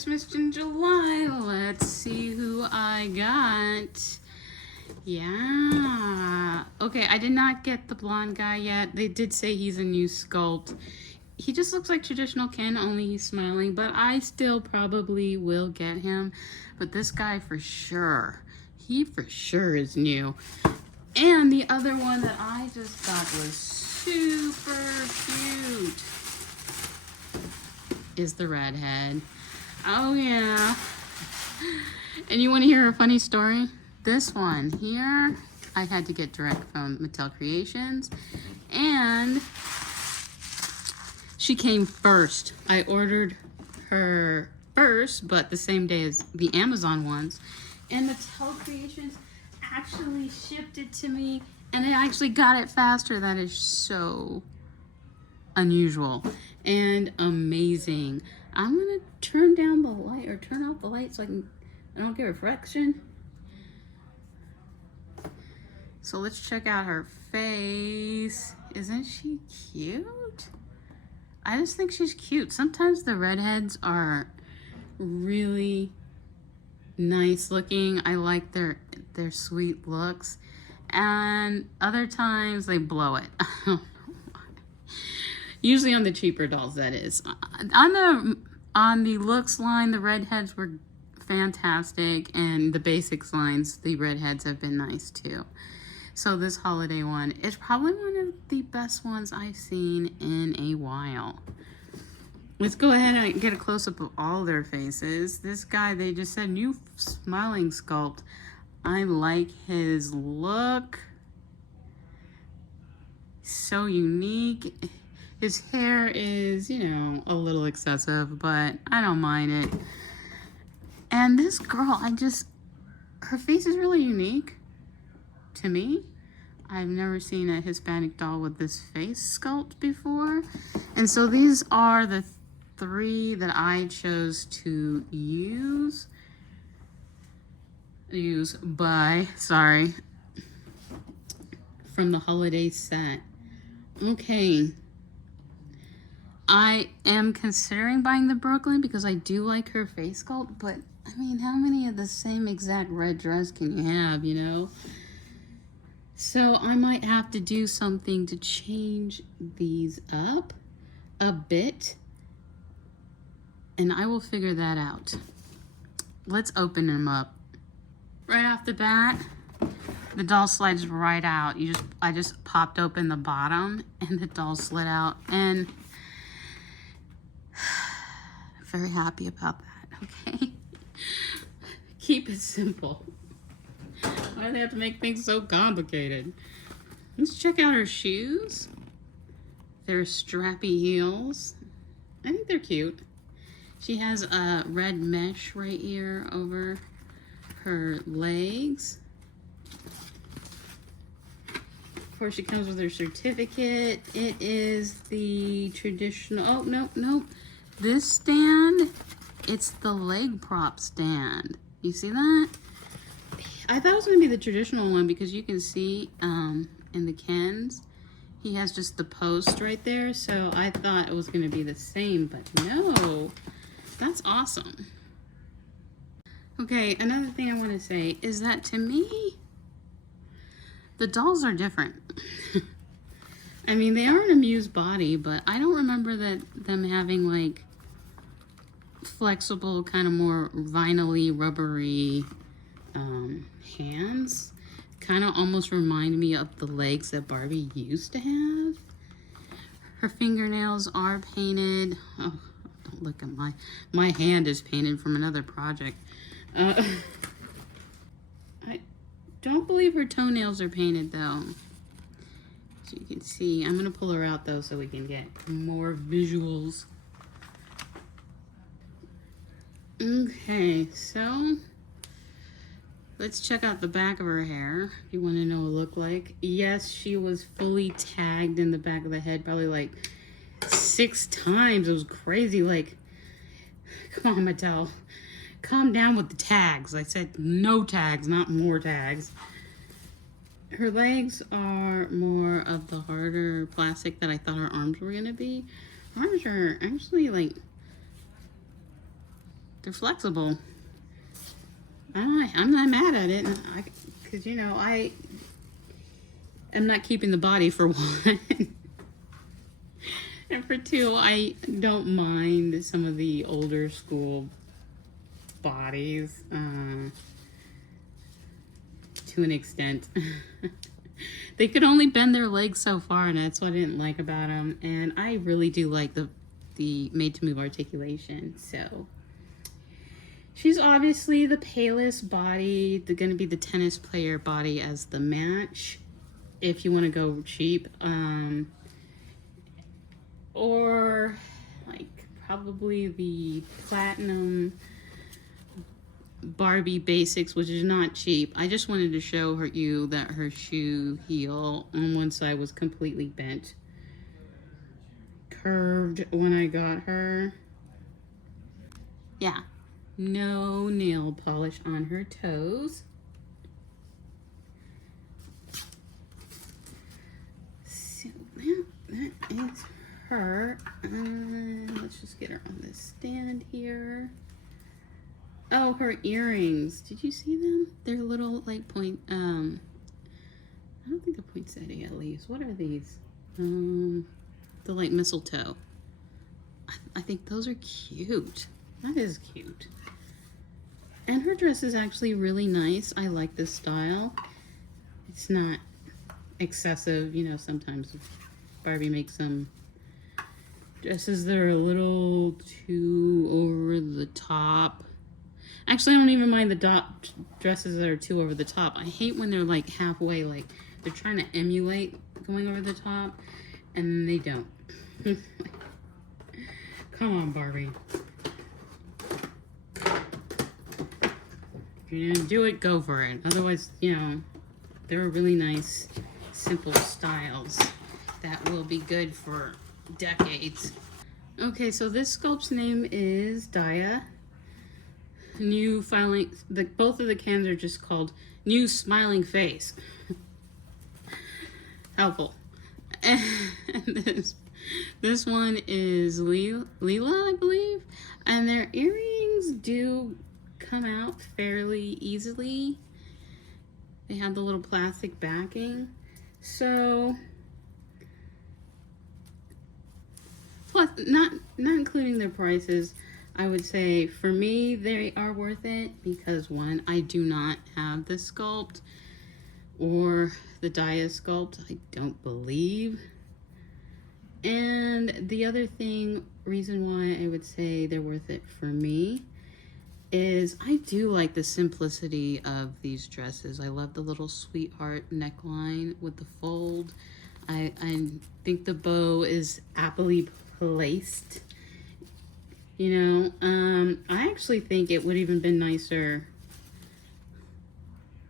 Christmas in July. Let's see who I got. Yeah. Okay, I did not get the blonde guy yet. They did say he's a new sculpt. He just looks like traditional Ken, only he's smiling, but I still probably will get him. But this guy for sure, he for sure is new. And the other one that I just thought was super cute is the redhead. Oh yeah. And you want to hear a funny story? This one here, I had to get direct from Mattel Creations, and she came first. I ordered her first, but the same day as the Amazon ones, and Mattel Creations actually shipped it to me, and I actually got it faster. That is so unusual and amazing. I'm gonna turn down the light, or turn off the light so I don't get reflection. So let's check out her face. Isn't she cute? I just think she's cute. Sometimes the redheads are really nice looking. I like their sweet looks. And other times they blow it. I don't know why. Usually on the cheaper dolls, that is. On the looks line, the redheads were fantastic, and the basics lines, the redheads have been nice too. So this holiday one is probably one of the best ones I've seen in a while. Let's go ahead and get a close-up of all their faces. This guy, they just said new smiling sculpt. I like his look. So unique. His hair is, you know, a little excessive, but I don't mind it. And this girl, her face is really unique to me. I've never seen a Hispanic doll with this face sculpt before. And so these are the three that I chose to buy from the holiday set. Okay. I am considering buying the Brooklyn because I do like her face sculpt, but I mean, how many of the same exact red dress can you have, you know? So I might have to do something to change these up a bit, and I will figure that out. Let's open them up. Right off the bat, the doll slides right out. I just popped open the bottom and the doll slid out, and I'm very happy about that, okay? Keep it simple. Why do they have to make things so complicated? Let's check out her shoes. They're strappy heels. I think they're cute. She has a red mesh right here over her legs. Of course, she comes with her certificate. It is the traditional, oh, nope. This stand, it's the leg prop stand. You see that? I thought it was going to be the traditional one because you can see in the Kens, he has just the post right there. So I thought it was going to be the same, but no, that's awesome. Okay, another thing I want to say is that to me, the dolls are different. I mean, they are an amused body, but I don't remember them having like flexible, kind of more vinyl-y, rubbery hands. Kind of almost remind me of the legs that Barbie used to have. Her fingernails are painted. Oh, don't look at my hand is painted from another project. I don't believe her toenails are painted though. So you can see, I'm gonna pull her out though so we can get more visuals. Okay, so let's check out the back of her hair. If you want to know what it looked like. Yes, she was fully tagged in the back of the head, probably like 6 times. It was crazy. Like, come on, Mattel. Calm down with the tags. I said no tags, not more tags. Her legs are more of the harder plastic that I thought her arms were going to be. Her arms are actually like they're flexible. I'm not mad at it, because you know I am not keeping the body for one, and for two, I don't mind some of the older school bodies to an extent. They could only bend their legs so far, and that's what I didn't like about them. And I really do like the made to move articulation. So she's obviously the palest body. They're going to be the tennis player body as the match, if you want to go cheap. Or like probably the platinum Barbie basics, which is not cheap. I just wanted to show you that her shoe heel on one side was completely bent, curved when I got her. Yeah, no nail polish on her toes. So that is her. Let's just get her on this stand here. Oh, her earrings. Did you see them? They're little, like, point, I don't think they're poinsettia, at least. What are these? The, like, mistletoe. I think those are cute. That is cute. And her dress is actually really nice. I like this style. It's not excessive. You know, sometimes Barbie makes some dresses that are a little too over the top. Actually, I don't even mind the dresses that are too over the top. I hate when they're like halfway, like they're trying to emulate going over the top, and they don't. Come on, Barbie. If you're gonna do it, go for it. Otherwise, you know, there are really nice, simple styles that will be good for decades. Okay, so this sculpt's name is Daya. New filing, both of the cans are just called New Smiling Face. Helpful. And this one is Leela, I believe. And their earrings do come out fairly easily. They have the little plastic backing. So, plus, not including their prices, I would say for me they are worth it because one, I do not have the sculpt or the Daya sculpt, I don't believe. And the other reason why I would say they're worth it for me is I do like the simplicity of these dresses. I love the little sweetheart neckline with the fold. I think the bow is aptly placed. You know, I actually think it would even been nicer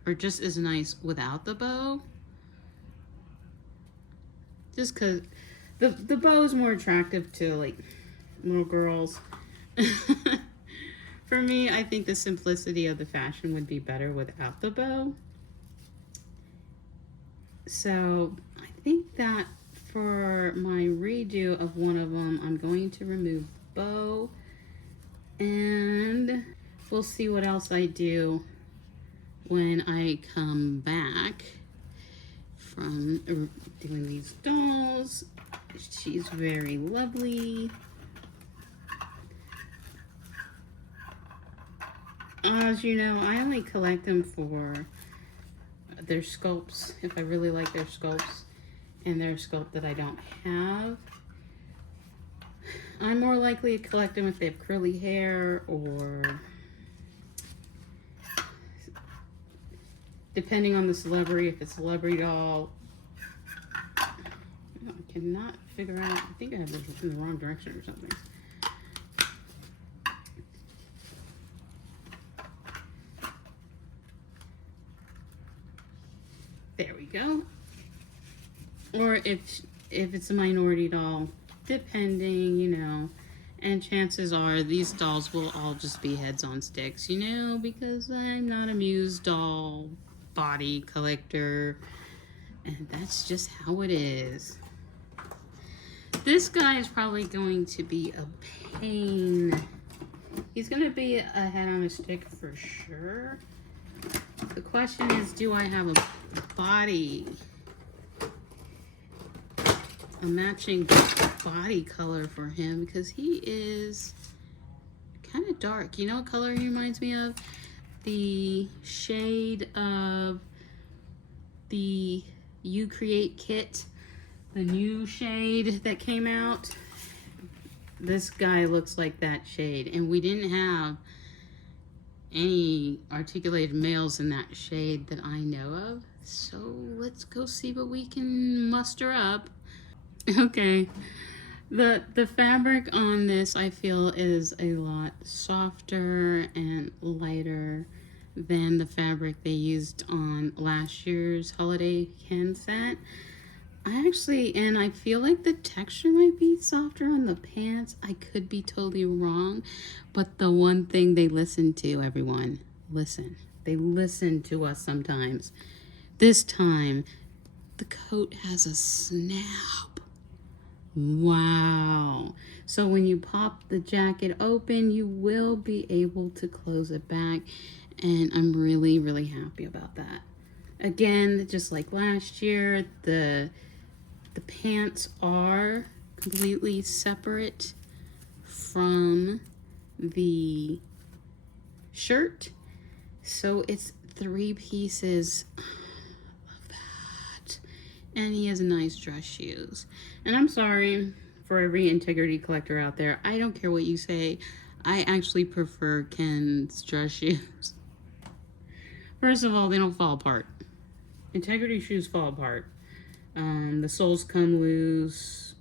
or just as nice without the bow. Just because the bow is more attractive to like little girls. For me, I think the simplicity of the fashion would be better without the bow. So I think that for my redo of one of them, I'm going to remove bow. And we'll see what else I do when I come back from doing these dolls. She's very lovely. As you know, I only collect them for their sculpts, if I really like their sculpts, and their sculpt that I don't have. I'm more likely to collect them if they have curly hair, or depending on the celebrity, if it's a celebrity doll. I cannot figure out, I think I have this in the wrong direction or something. There we go. Or if it's a minority doll, depending, you know, and chances are these dolls will all just be heads on sticks, you know, because I'm not a Muse doll body collector, and that's just how it is. This guy is probably going to be a pain He's gonna be a head on a stick for sure. The question is, do I have a body? A matching body color for him, because he is kind of dark. You know what color he reminds me of? The shade of the You Create kit, the new shade that came out. This guy looks like that shade, and we didn't have any articulated males in that shade that I know of. So let's go see what we can muster up. Okay, the fabric on this, I feel, is a lot softer and lighter than the fabric they used on last year's holiday can set. And I feel like the texture might be softer on the pants. I could be totally wrong, but the one thing they listen to, everyone, listen. They listen to us sometimes. This time, the coat has a snap. Wow. So when you pop the jacket open, you will be able to close it back. And I'm really, really happy about that. Again, just like last year, the pants are completely separate from the shirt. So it's 3 pieces. And he has nice dress shoes. And I'm sorry for every integrity collector out there. I don't care what you say. I actually prefer Ken's dress shoes. First of all, they don't fall apart. Integrity shoes fall apart. The soles come loose.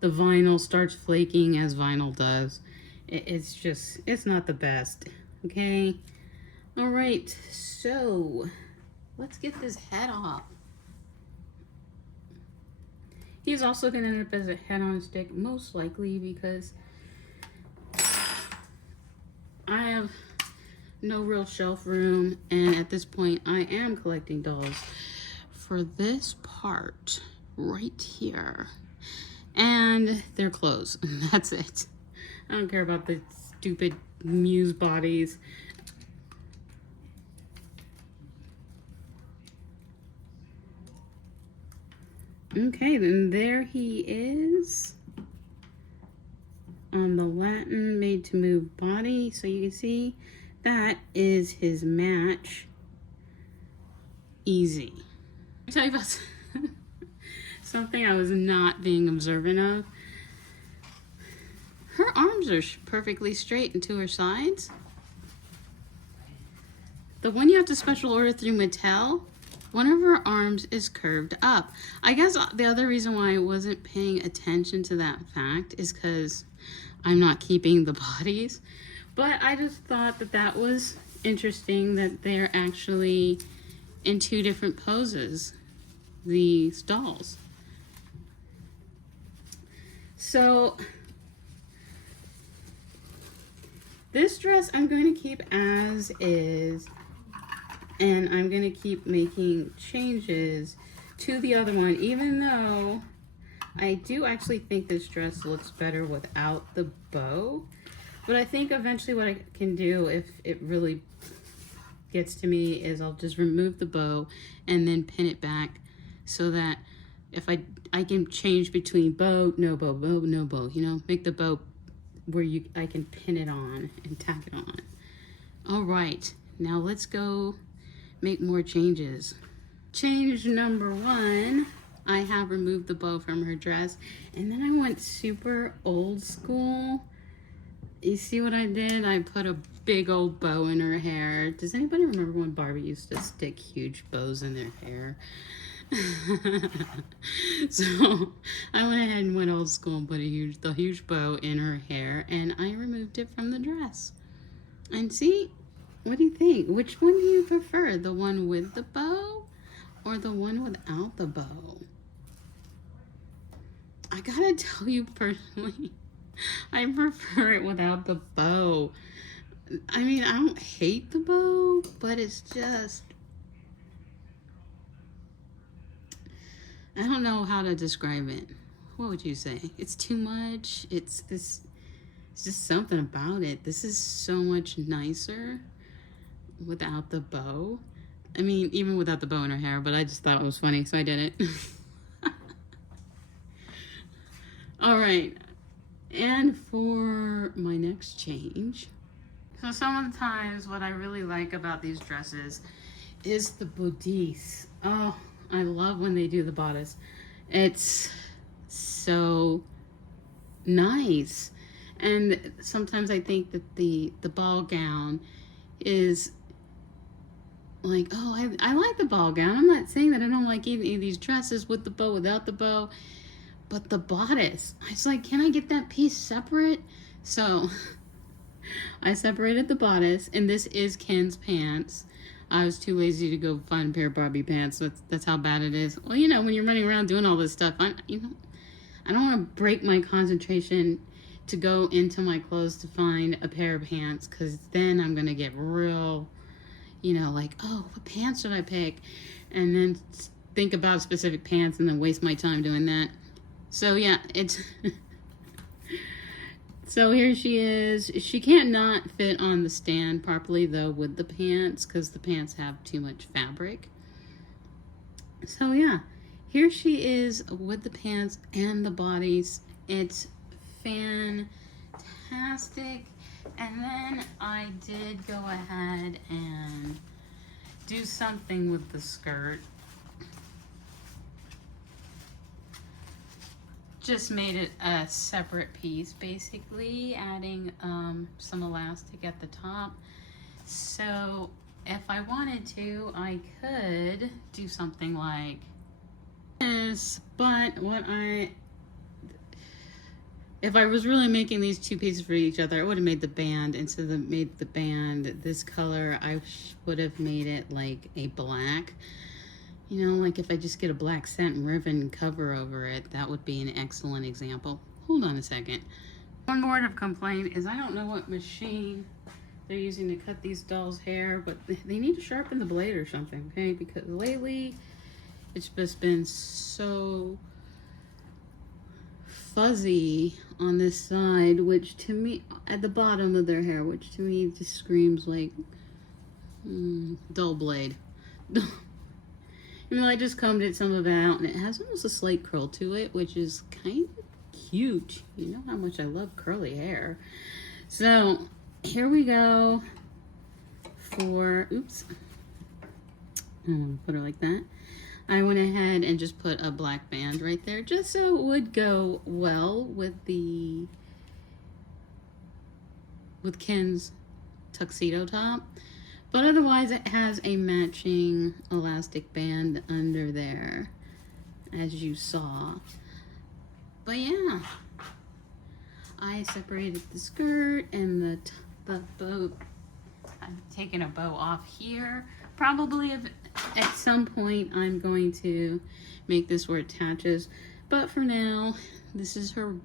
The vinyl starts flaking as vinyl does. It's not the best. Okay? All right, so let's get this head off. He's also going to end up as a head on a stick, most likely, because I have no real shelf room, and at this point I am collecting dolls for this part right here, and their clothes. That's it. I don't care about the stupid muse bodies. Okay, then there he is on the Latin made to move body. So you can see that is his match. Easy. I'll tell you about something I was not being observant of. Her arms are perfectly straight and to her sides. The one you have to special order through Mattel, one of her arms is curved up. I guess the other reason why I wasn't paying attention to that fact is because I'm not keeping the bodies. But I just thought that that was interesting that they're actually in 2 different poses, these dolls. So this dress I'm going to keep as is. And I'm going to keep making changes to the other one, even though I do actually think this dress looks better without the bow. But I think eventually what I can do, if it really gets to me, is I'll just remove the bow and then pin it back so that if I can change between bow, no bow, bow, no bow, you know, make the bow where I can pin it on and tack it on. All right, now let's go make more changes. Change number 1, I have removed the bow from her dress, and then I went super old school. You see what I did? I put a big old bow in her hair. Does anybody remember when Barbie used to stick huge bows in their hair? So I went ahead and went old school and put the huge bow in her hair, and I removed it from the dress. And see, what do you think? Which one do you prefer? The one with the bow or the one without the bow? I gotta tell you personally, I prefer it without the bow. I mean, I don't hate the bow, but it's just, I don't know how to describe it. What would you say? It's too much. It's this It's just something about it. This is so much nicer without the bow. I mean, even without the bow in her hair, but I just thought it was funny, so I did it. All right, and for my next change, so some of the times what I really like about these dresses is the bodice. Oh, I love when they do the bodice. It's so nice. And sometimes I think that the ball gown is like, oh, I like the ball gown. I'm not saying that I don't like any of these dresses with the bow, without the bow. But the bodice, I was like, can I get that piece separate? So I separated the bodice, and this is Ken's pants. I was too lazy to go find a pair of Barbie pants. That's how bad it is. Well, you know, when you're running around doing all this stuff, I don't want to break my concentration to go into my clothes to find a pair of pants, because then I'm going to get real, like, oh, what pants should I pick? And then think about specific pants and then waste my time doing that. So yeah, it's so here she is. She can't not fit on the stand properly though with the pants, because the pants have too much fabric. So yeah, here she is with the pants and the bodies. It's fantastic. And then I did go ahead and do something with the skirt. Just made it a separate piece, basically, adding some elastic at the top. So if I wanted to, I could do something like this, but if I was really making these two pieces for each other, I would have made the band. Instead of made the band this color, I would have made it like a black. Like if I just get a black satin ribbon cover over it, that would be an excellent example. Hold on a second. One word of complaint is I don't know what machine they're using to cut these dolls' hair, but they need to sharpen the blade or something, okay? Because lately, it's just been so fuzzy on this side, which to me, at the bottom of their hair, which to me just screams like dull blade. I just combed some of it out, and it has almost a slight curl to it, which is kind of cute. You know how much I love curly hair. So here we go for, oops, put her like that. I went ahead and just put a black band right there, just so it would go well with Ken's tuxedo top. But otherwise, it has a matching elastic band under there, as you saw. But yeah, I separated the skirt and the bow. I'm taking a bow off here. Probably at some point, I'm going to make this where it attaches. But for now, this is her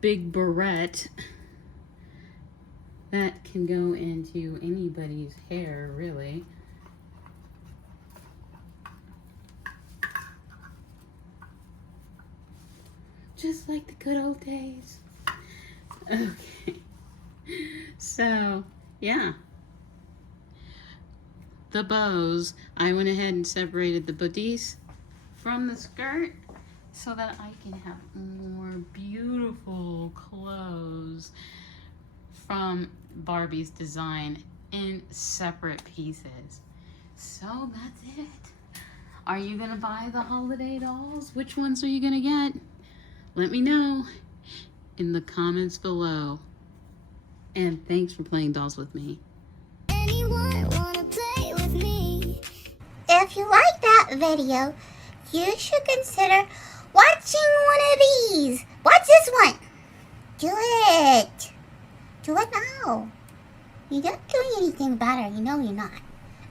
big barrette that can go into anybody's hair, really. Just like the good old days. Okay. So, yeah. The bows, I went ahead and separated the bodice from the skirt so that I can have more beautiful clothes from Barbie's design in separate pieces. So that's it. Are you gonna buy the holiday dolls? Which ones are you gonna get? Let me know in the comments below. And thanks for playing dolls with me. Anyone wanna play with me? If you like that video, you should consider watching one of these. Watch this one. Do it. Do it now. You're not doing anything about it. You know you're not.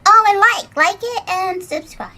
Oh, and like it and subscribe.